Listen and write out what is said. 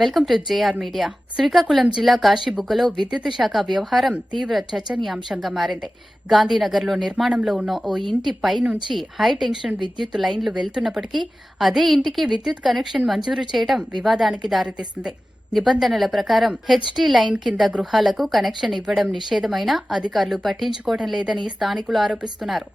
Welcome to JR media. Srikakulam జిల్లా కాశీబుగ్గలో విద్యుత్ శాఖ వ్యవహారం తీవ్ర చర్చనీయాంశంగా మారింది. గాంధీనగర్లో నిర్మాణంలో ఉన్న ఓ ఇంటి పై నుంచి హై టెన్షన్ విద్యుత్ లైన్లు వెళ్తున్నప్పటికీ అదే ఇంటికి విద్యుత్ కనెక్షన్ మంజూరు చేయడం వివాదానికి దారితీసింది. నిబంధనల ప్రకారం హెచ్టీ లైన్ కింద గృహాలకు కనెక్షన్ ఇవ్వడం నిషేధమైనా అధికారులు పట్టించుకోవడం లేదని స్థానికులు ఆరోపిస్తున్నారు.